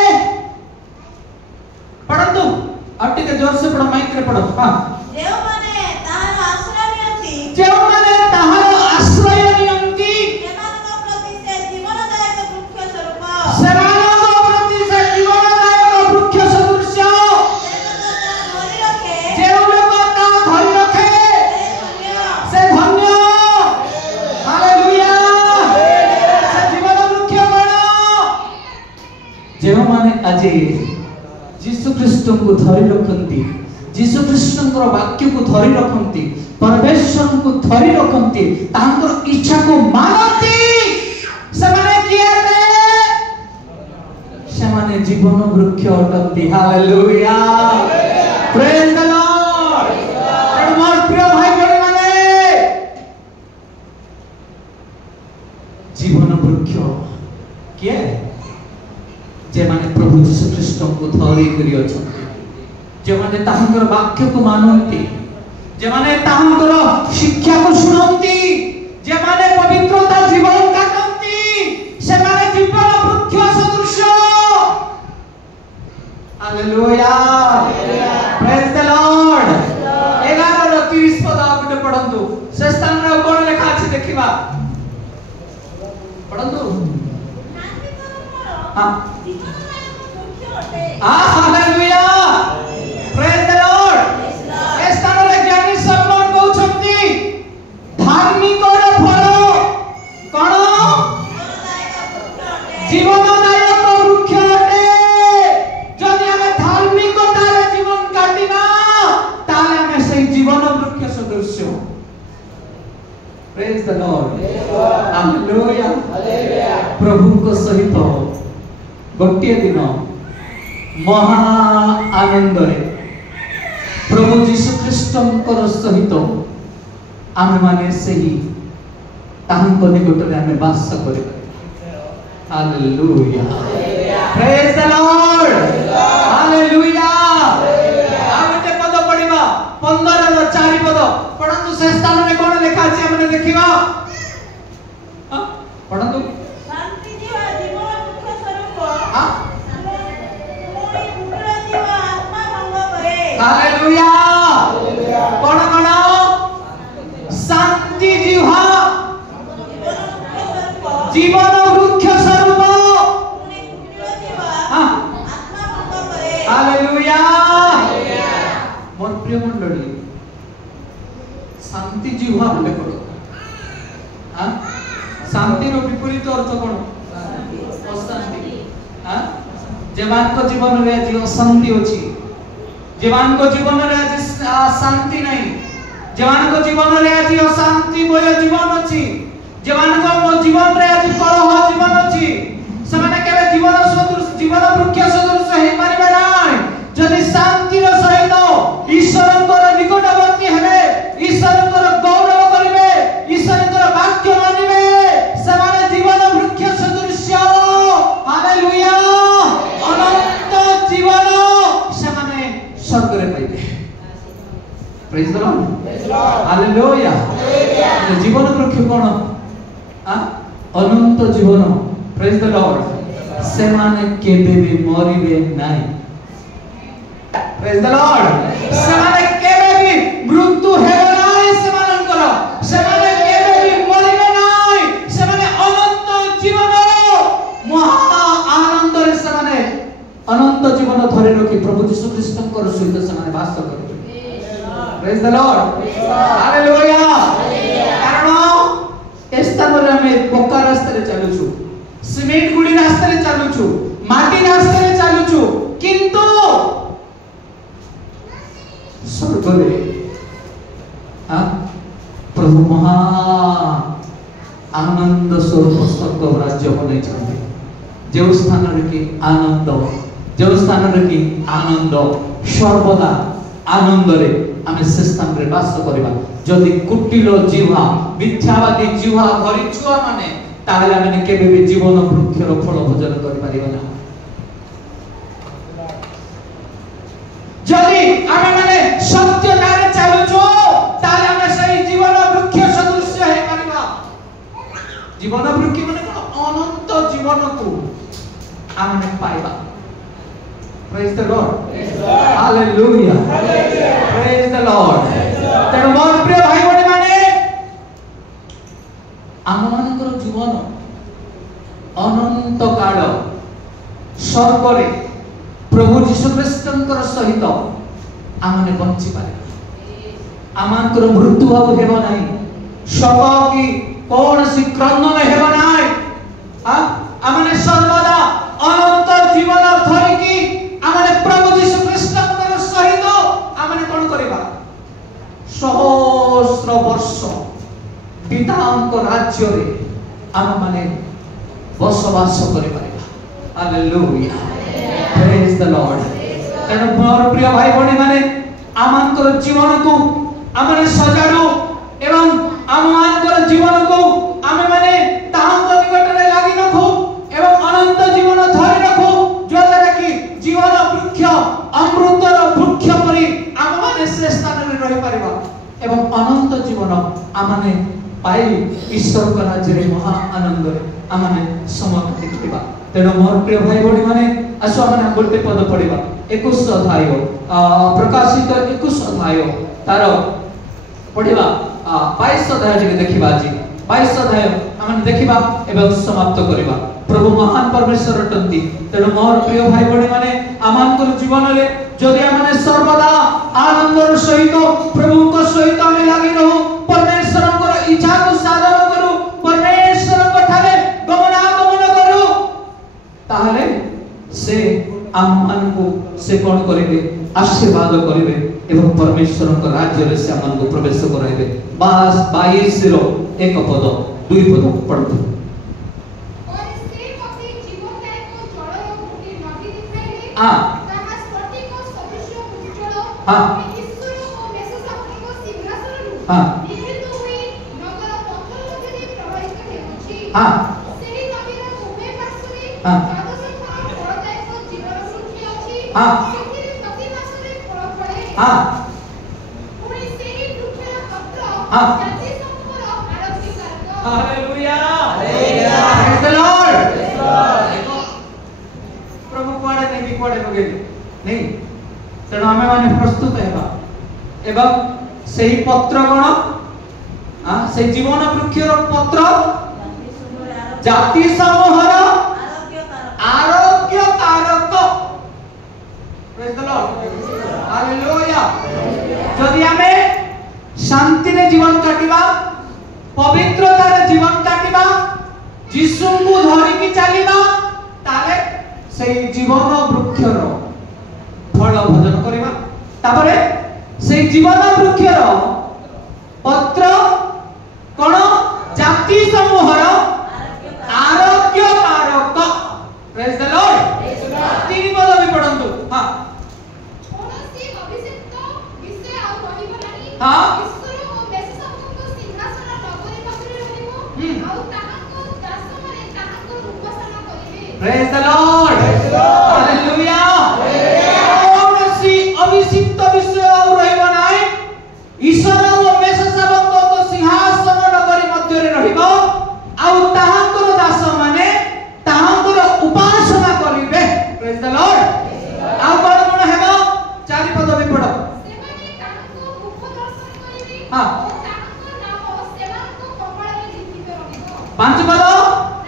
पढ़तो अब टिके जोर से पढ़ो माइक रे पढ़ो हां जेव माने ताहार आश्रय नियंती जेव माने ताहार आश्रय नियंती सेमानक प्रति से जीवनदायक वृक्ष स्वरूप सेमानक प्रति से जीवनदायक वृक्ष सदृश जेव लोक ता धरि रखे से धन्य हालेलुया से जीवन वृक्ष बण जेव माने आज यीशु ख्रीष्ट को धरि रखंती यीशु ख्रीष्ट वाक्य को धरि रखंती परमेश्वर को धरि रखंती तांकर इच्छा को मानती से माने किए से माने जीवन वृक्ष अटंती हालेलुया प्रेज द लॉर्ड मोर प्रिय भाई बहन माने जीवन वृक्ष किए जे माने प्रभु यीशु ख्रीष्ट को धरि करी अछंती जे माने ताहांकर वाक्य को मानंती जे माने ताहांकर शिक्षा को सुनंती जे माने पवित्रता जीवन काटंती से माने जीवन वृक्ष सदृश हालेलुया प्रेज द लॉर्ड 11 रो 30 पद आपने पढंतु से स्थान रे कोन लेखा अछि देखिबा पढंतु हाँ ଜୀବନଦାୟକ ବୃକ୍ଷ ଅଟେ। हालेलुया प्रेज द लॉर्ड ए स्थान रे ज्ञानी सलमान कहउछंती धार्मिकर फल कोन ଜୀବନଦାୟକ ବୃକ୍ଷ जीवनदायक वृक्ष ଅଟେ। अटे जदि हमें धार्मिकता रे जीवन काटिना ताले हमें सही जीवन वृक्ष सदृश प्रेज द लॉर्ड हालेलुया प्रभु को सहित गोटे दिन महा आनंद रे प्रभु यीशु ख्रीष्टंकर सहित आमे माने सही तांको निकट रे आमे वास करि hallelujah praise the lord hallelujah आमे पद पढिबा 15 रो 4 पद परंतु से स्थान रे कोन लिखा अछि हमने देखिबा परंतु ଶାନ୍ତି ଯିବା ଜୀବନ ବୃକ୍ଷ ସ୍ୱରୂପ। हां ପୁଣି କୁଟିଳ ଯିବା ଆତ୍ମା ଭଙ୍ଗ କରେ। हालेलुया कोन कोन शांति जिह्वा ଜୀବନ ବୃକ୍ଷ जीवन वृक्ष ସ୍ୱରୂପ। स्वरूप ପୁଣି କୁଟିଳ ଯିବା हाँ ଆତ୍ମା ଭଙ୍ଗ କରେ। हालेलुया मोर प्रिय मंडली शांति जिह्वा बोले कोन हां शांति रो विपरीत अर्थ कोन अशांति हां जवान को जीवन रे आज अशांति अछि जवान को जीवन रे आज शांति नहीं जवान को जीवन रे आज अशांति बोले जीवन अछि जवान को जीवन रे आज कलह जीवन अछि समान केबे जीवन सदृश जीवन वृक्ष सदृश हे मारिबे नाही जदि शांति रो सहित ईश्वरंकर निकटवर्ती हेबे ईश्वरंकर गौरव करिवे ईश्वरंकर वाक्य मानिबे समान जीवन वृक्ष सदृश हालेलुया अनंत जीवन समान स्वर्ग रे पाइबे प्रेज द लॉर्ड हालेलुया जीवन वृक्ष कोन अनंत जीवन प्रेज द लॉर्ड से माने केबे भी मरिबे नाही प्रेज द लॉर्ड से माने केबे भी मृत्यु हेबे नाही से मानकर से माने केबे भी मरिबे नाही से माने अनंत जीवन महा आनंद रे से माने अनंत जीवन धरि रखी प्रभु यीशु ख्रीष्टंकर सहित से माने वास करबे प्रेज द लॉर्ड हालेलुया कारण ए स्थान रे हमें पक्का रास्ता रे चलुछु सीमेंट गुडी रास्ता रे चलुछु माटी रास्ता रे चलुछु किंतु स्वर्ग रे प्रभु महा आनंद स्वरूप स्वर्ग राज्य बनै छथि जे स्थान रे कि आनंद जे स्थान रे कि आनंद सर्वदा आनंद रे आमे से स्थान रे वास करबा जदि कुटिल जीवा मिथ्यावादी जीवा घरी छुआ माने ताहले आमे केबे भी जीवन वृक्षर फल भोजन करि परिबा ना जदि आमे माने सत्य रे चालुछो ताहले आमे सही जीवन वृक्ष सदृश हे परिबा जीवन वृक्ष माने अनंत जीवन को आमे पाइबा Praise the Lord. Hallelujah. Praise the Lord. तेणु मोर प्रिय भाई बहन माने आम मानकर जीवन अनंत काल स्वर्ग रे प्रभु यीशु ख्रीष्टंकर सहित आमने बंची पारे आमंकर मृत्यु भाव हेबो नाही शक की कौन सी क्रंदन हेबो नाही आमने सर्वदा अनंत जीवन धरि की आमने प्रभु यीशु ख्रीष्टंकर सहित आमने कोन करबा सहस्र वर्ष पितांक राज्य रे आम माने बसवास करि परिबा हालेलुया प्रेज द लॉर्ड तेणु मोर प्रिय भाई बहन माने आमंकर जीवन को आमने सजाडू एवं आमंकर जीवन को आमे माने तांक निकट रे लागि रखू एवं अनंत जीवन धरि रखू जो द्वारा कि जीवन वृक्ष अमृतर वृक्ष परि आम माने से स्थान रे रहि परिबा एवं अनंत जीवन आमने पाई ईश्वर का राज्य रे महा आनंद रे आमने समाप्त देखिबा तेणु मोर प्रिय भाई बहन माने आसो आमने गोटे पद पढिबा 21 अध्याय प्रकाशित 21 अध्याय तार पढिबा 22 अध्याय जे देखिबा जी 22 अध्याय आमने देखिबा एवं समाप्त करिबा प्रभु महान परमेश्वर अटंती तेणु मोर प्रिय भाई बहनी माने आमानकर जीवन रे जदि आमने सर्वदा आनंदर सहित प्रभु को सहित आमे लागि रहू परमेश्वर को इच्छा को साधन करू परमेश्वर को ठारे गमनागमन करू ताहले से आमान को से कोन करिवे आशीर्वाद करिवे एवं परमेश्वर को राज्य रे से आमान को प्रवेश कराइबे बास 22 रो एक पद दुई पद पढ़तु और से पति जीवनदायक जल गोटे नदी दिखाइले हां ताहा स्फटिक सदृश उज्ज्वल हां ईश्वर ओ मेषशासक सिंहासन हां निहित हुई नगर पत्थर मध्ये प्रवाहित हेउछि हां सेही नदीर उभय पार्श्वरे हां द्वादशथा फलदायक जीवन वृक्ष अछि हां ସେଥିରେ ପ୍ରତି ମାସରେ ଫଳ ଫଳେ हां ପୁଣି ସେହି ବୃକ୍ଷର ପତ୍ର हां ଜାତି ସମୂହର ଆରୋଗ୍ୟକାରକ हालेलुया प्रेज द लॉर्ड प्रभु कोडे नहीं कोडे लगे नहीं तेणु आमे माने प्रस्तुत हेबा एवं सेही पत्र गण हां से जीवन वृक्षर पत्र जाति समूहर आरोग्य कारक प्रेज द लॉर्ड हालेलुया जदि आमे शांति रे जीवन काटिबा पवित्रता रे जीवन काटिबा यीशु को धरि की चलीबा ताले सेही जीवन वृक्षर फल भोजन करिबा तापरे सेही जीवन वृक्षर पत्र कोन जाति समूहर आरोग्य कारक प्रेज द लॉर्ड तीन पद भी पढ़ंतु हां କୌଣସି ଅଭିଷିକ୍ତ ବିଷୟ ଆଉ ରହିବ ନାହିଁ हां ଈଶ୍ୱର ଓ ମେଷଶାସକଙ୍କ ସିଂହାସନ ନଗରୀ ପାଖରେ ରହିବ ଆଉ ତାହାଙ୍କ ଦାସମାନେ ତାହାଙ୍କ ଉପାସନା କରିବେ प्रेज द लॉर्ड हालेलुया कौनसी अभिषिक्त विषय और रहबो नाही ईश्वर ओ मेषशासकଙ୍କ सिंहासन नगरी मध्य रे रहबो आउ ताहांकर दास माने ताहांकर उपासना करिवे प्रेज द लॉर्ड आउ कोन कोन हेबो चारि पद भी पढ़ो ସେମାନେ ତାହାଙ୍କ ମୁଖ ଦର୍ଶନ କରିବେ हां ଓ ତାହାଙ୍କ ନାମ ସେମାନଙ୍କ କପାଳରେ ଲିଖିତ ରହିବ पांच पद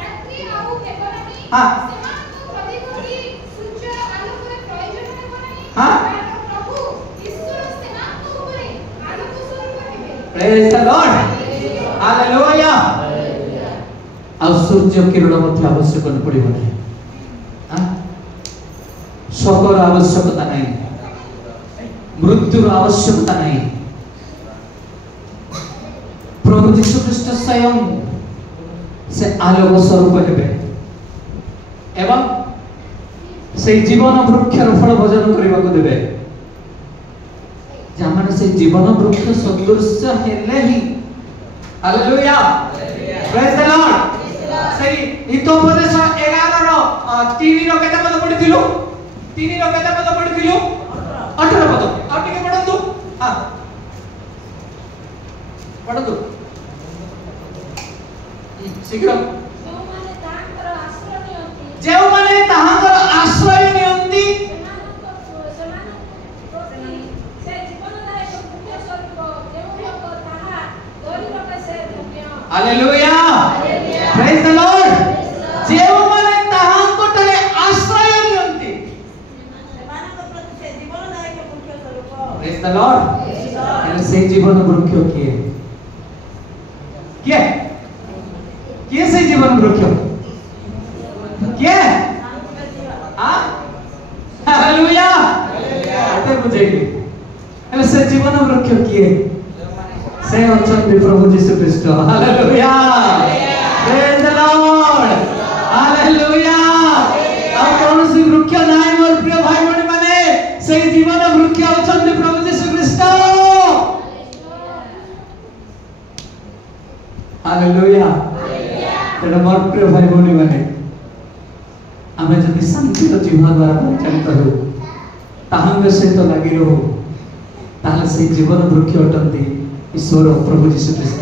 ରାତ୍ରି ଆଉ ହେବ ନାହିଁ हां ସେମାନଙ୍କ ପ୍ରତିକୂଳ ସୂର୍ଯ୍ୟ ଆଲୋକରେ ପ୍ରୟୋଜନ ହେବ ନାହିଁ हां କାରଣ ପ୍ରଭୁ ଈଶ୍ୱର ସେମାନଙ୍କ ଉପରେ ଆଲୋକ ସ୍ୱରୂପ ହେବେ प्रेज द लॉर्ड हालेलुया आ सूर्य किरण मध्य आवश्यक न पड़िबो नहीं हां शोकर आवश्यकता नहीं मृत्युर आवश्यकता नहीं प्रभु यीशु ख्रीष्ट स्वयं से आलोक स्वरूप हेबे एवं से जीवन वृक्षर फल भोजन करबा को देबे जामाने से जीवन वृक्ष सदृश हेले ही हालेलुया प्रेज द लॉर्ड सही हितोपदेश 11 रो 3 रो केते पद पढिथिलु 3 रो केते पद पढिथिलु 18 पद आ टिके पढंतु हां पढंतु शीघ्र ଯେଉଁମାନେ ତାହାଙ୍କର ଆଶ୍ରୟ ନିଅନ୍ତି जेउ माने ताहांकर आश्रय नियंती ସେମାନଙ୍କ ପ୍ରତି ସେ ଜୀବନଦାୟକ ବୃକ୍ଷ ସ୍ୱରୂପ ଯେଉଁ ଲୋକ ତାହା ଧରିବାକୁ ସେ ଯୋଗ୍ୟ हालेलुया प्रेज द लॉर्ड जेउ माने ताहांको तले आश्रय नियंती प्रेज द लॉर्ड एने से जीवन वृक्ष किए किए किए से जीवन वृक्ष किए हां हालेलुया आते बुझेगी एने से जीवन वृक्ष किए से अचंती प्रभु यीशु ख्रीष्ट hallelujah praise the lord hallelujah अब कौन सी वृक्ष नाही मोर प्रिय भाई बहन माने से जीवन वृक्ष अचंती प्रभु यीशु ख्रीष्ट हालेलुया तेरे मोर प्रिय भाई बहन माने आमे जदि शांति रो जीवन द्वारा परिचालित हो ताहांग से तो लागि रहो ताले से जीवन वृक्ष अटंती ईश्वर प्रभु यीशु ख्रीष्ट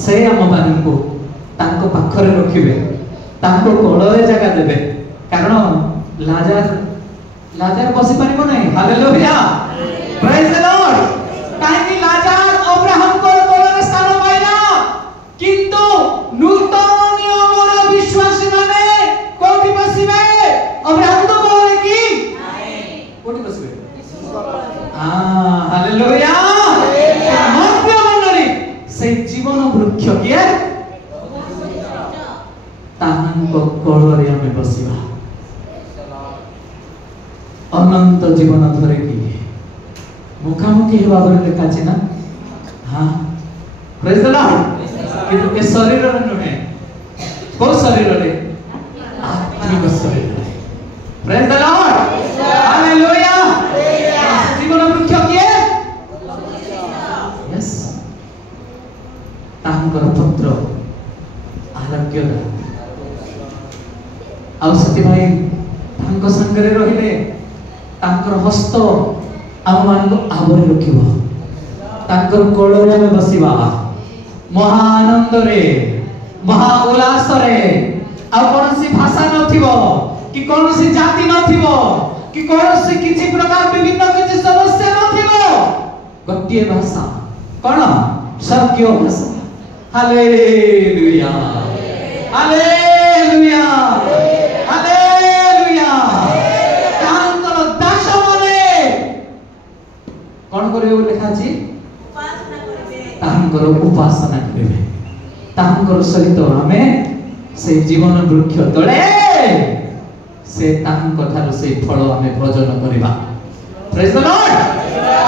से आम मान को तांको पाखरे रखिबे तांको कोଳରେ ଜାଗା देबे कारण लाजार बसी परिबो नहीं हालेलुया प्रेज द लॉर्ड काहे कि लाजार अब्राहम को कोଳରେ स्थान पाइला किंतु नूतन नियमर विश्वासी माने कोठी बसबे हालेलुया मध्य मंडली से जीवन वृक्ष किए ताहांको कोଳରେ ଆମେ ବସିବା अनंत जीवन धरे की मुखामुखी हेबा बरे लेखा अछि ना हां प्रेज द लॉर्ड किंतु ए शरीर रे नुहे को शरीर रे आत्मिक शरीर रे प्रेज द लॉर्ड हालेलुया जीवन वृक्ष किए यस तांकर पुत्र आरोग्य आउ सती भाई तांको संगरे रहिले तांकर हस्त आम मान आवरी रखिबो तांकर कोଳରେ ଆମେ बसिबा महा आनंद रे महा उल्लास रे आ कोनसी भाषा नथिबो कि कोनसी जाति नथिबो कि कोनसी किछि प्रकार विभिन्न किछि समस्या नथिबो गोटिए भाषा कोन स्वर्गीय भाषा हालेलुया हालेलुया हालेलुया तांकर दास माने कोन करियो लेखा अछि उपासना करिबे तांकर उपासना करिबे तांकर सहित हमें से जीवन वृक्ष तळे से तांको थारु से फल हमें भोजन करिबा प्रेज द लॉर्ड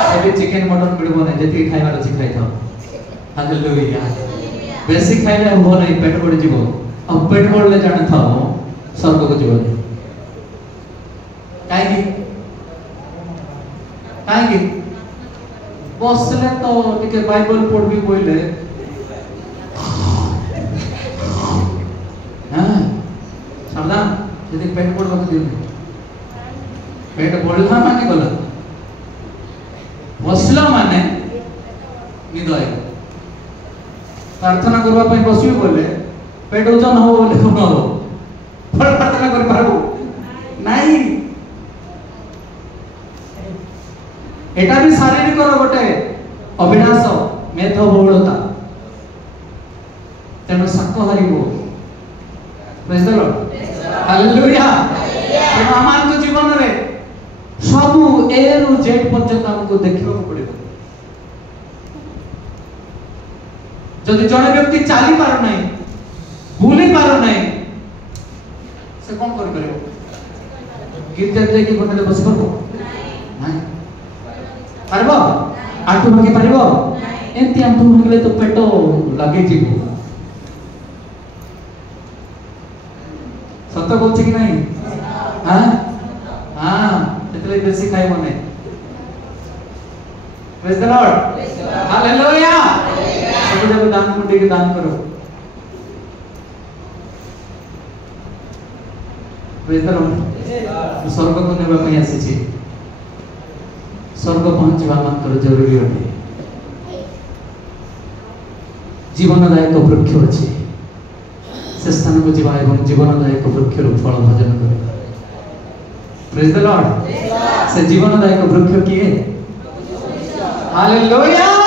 से चिकन मटन मिलबो नै जति खाइबार अछि खाइ थाओ हालेलुया बेसी खाइले हो नै पेट बढ़ जीवो अब पेट बढ़ले जाने थाओ स्वर्ग को जीवन काहे बसले तो टिके बाइबल पढ़बी बोले हां सावधान यदि पेट पढ़बा के दिन पेट बढ़ला माने गला बसला माने निद आए प्रार्थना करबा पई बसिबे बोले पेट ओजन हो बोले कोन हो फल प्रार्थना कर पारबो नाही एटा भी शारीरिक गोटे अभिलाष मेध बहुलता तेणु शाकाहारी हो प्रेज द लॉर्ड हालेलुया तेणु आमार जीवन रे सबु ए रु जेड पर्यंत हमको देखिबा पड़िबो जदि जने व्यक्ति चाली पार नाही भूली पार नाही से कोन कर परबो गीत गाते कि कोठे बस परबो नाही पारबो आंटू भागी पारबो एंती आंटू भागले तो पेटो लागे जीवो सत्य बोलछ कि नहीं हां हां एतले बेसी खाइबो नै प्रेज द लॉर्ड हालेलुया सब जब दान मुंडी के दान करो प्रेज द लॉर्ड स्वर्ग को नेबा पई आसी छी स्वर्ग पहुंचवा मात्र जरूरी होते जीवनदायक वृक्ष अछि से स्थान को जीवा एवं जीवनदायक वृक्ष रो फल भोजन करे प्रेज द लॉर्ड से जीवनदायक वृक्ष किए हालेलुया